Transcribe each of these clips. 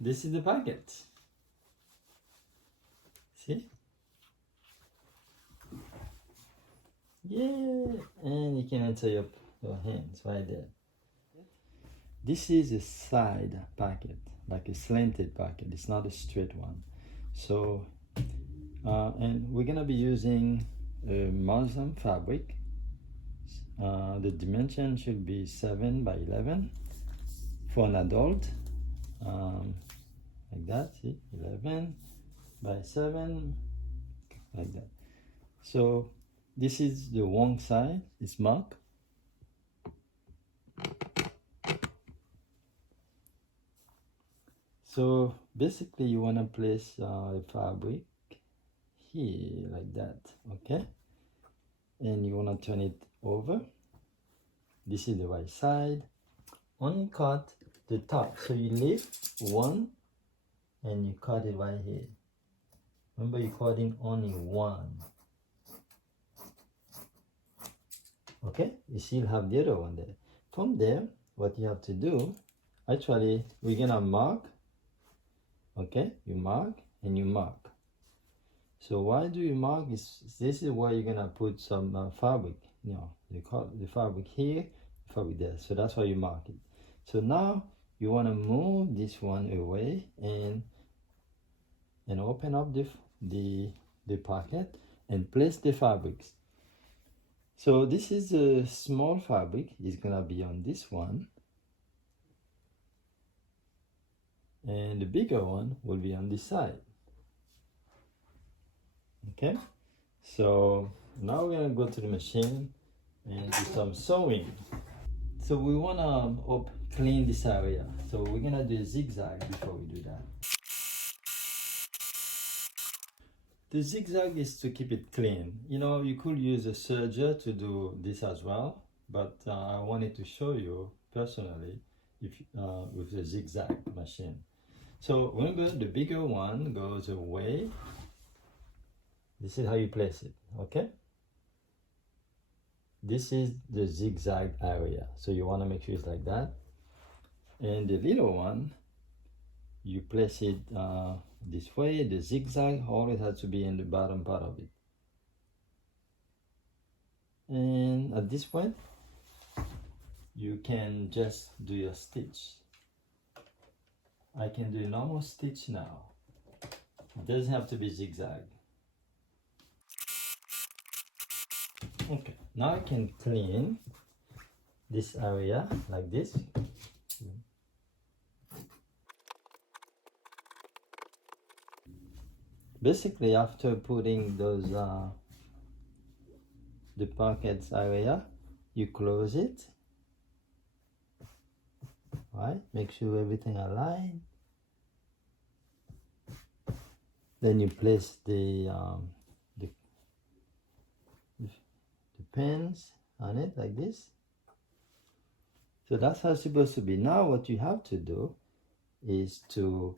this is the pocket. See? Yeah, and you can enter your hands right there. This is a side pocket, like a slanted pocket. It's not a straight one. So, and we're gonna be using muslin fabric. The dimension should be 7 by 11 for an adult. Like that, see, 11 by 7, like that. So this is the wrong side, it's marked. So basically you want to place a fabric here like that, okay? And you want to turn it over. This is the right side. Only cut the top, so you lift one and you cut it right here. Remember, you're cutting only one. Okay, you still have the other one there. From there, what you have to do, actually, we're gonna mark. Okay, you mark and you mark. So why do you mark? This is where you're gonna put some fabric. You know, you cut the fabric here, fabric there. So that's why you mark it. So now you wanna move this one away and open up the pocket and place the fabrics. So this is a small fabric. It's gonna be on this one, and the bigger one will be on this side. Okay, so now we're gonna go to the machine and do some sewing. So we wanna clean this area. So we're gonna do a zigzag before we do that. The zigzag is to keep it clean. You know, you could use a serger to do this as well, but I wanted to show you personally with the zigzag machine. So remember, the bigger one goes away. This is how you place it, okay? This is the zigzag area. So you want to make sure it's like that. And the little one, you place it this way. The zigzag always has to be in the bottom part of it. And at this point, you can just do your stitch. I can do a normal stitch now. It doesn't have to be zigzag. Okay, now I can clean this area like this. Basically, after putting those the pockets area, you close it. Right? Make sure everything aligned. Then you place the pins on it like this. So that's how it's supposed to be. Now what you have to do is to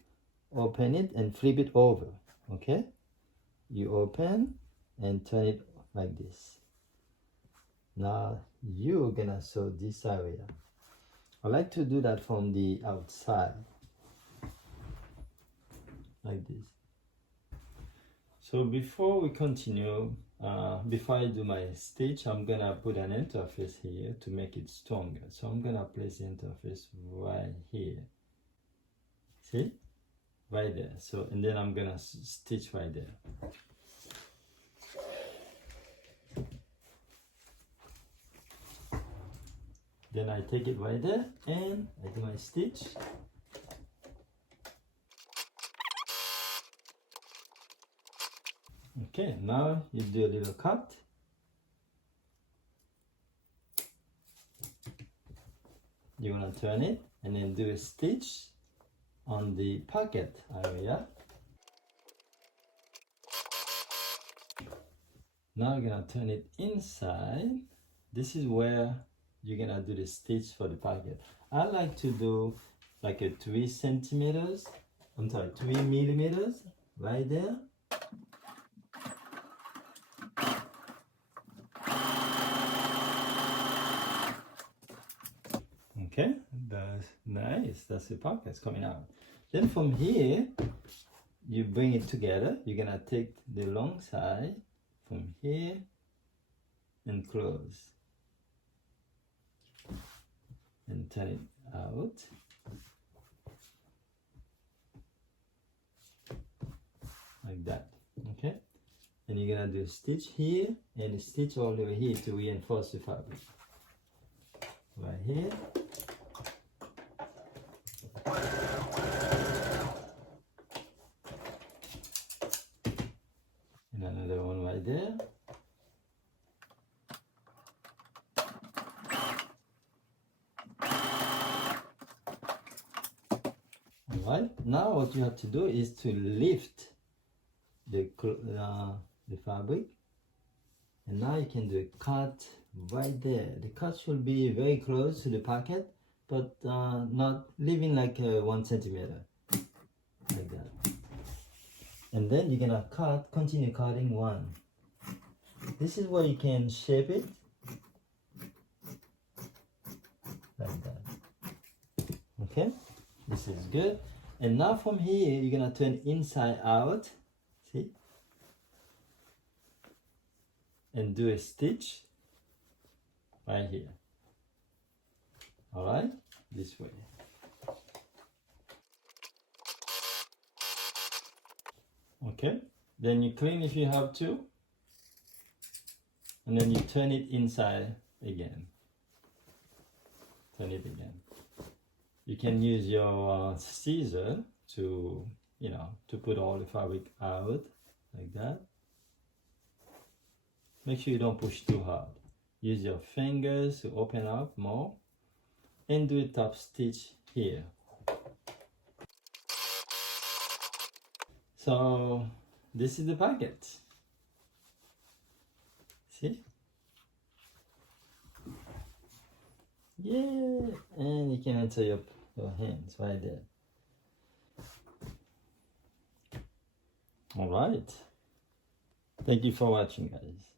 open it and flip it over. Okay, you open and turn it like this. Now you're gonna sew this area. I like to do that from the outside like this. So before we continue, before I do my stitch, I'm gonna put an interface here to make it stronger. So I'm gonna place the interface right here. See? Right there. So, and then I'm gonna stitch right there. Then I take it right there and I do my stitch. Okay, now you do a little cut. You wanna turn it and then do a stitch on the pocket area. Now you're gonna turn it inside. This is where you're gonna do the stitch for the pocket. I like to do like a 3 centimeters, 3 millimeters right there. Okay, that's nice. That's the pockets coming out. Then from here, you bring it together. You're gonna take the long side from here and close and turn it out. Like that. Okay, and you're gonna do a stitch here and a stitch all the way here to reinforce the fabric. Right here. And another one right there. Alright, now what you have to do is to lift the fabric, and now you can do a cut right there. The cut should be very close to the pocket, but not leaving like 1 centimeter, like that. And then you're gonna continue cutting one. This is where you can shape it like that. Okay, this is good. And now from here you're gonna turn inside out, see, and do a stitch right here. All right, this way. Okay, then you clean if you have to, and then you turn it inside again. Turn it again. You can use your scissor to, to put all the fabric out like that. Make sure you don't push too hard. Use your fingers to open up more and do a top stitch here. So this is the pocket. See? Yeah, and you can enter your hands right there. All right. Thank you for watching, guys.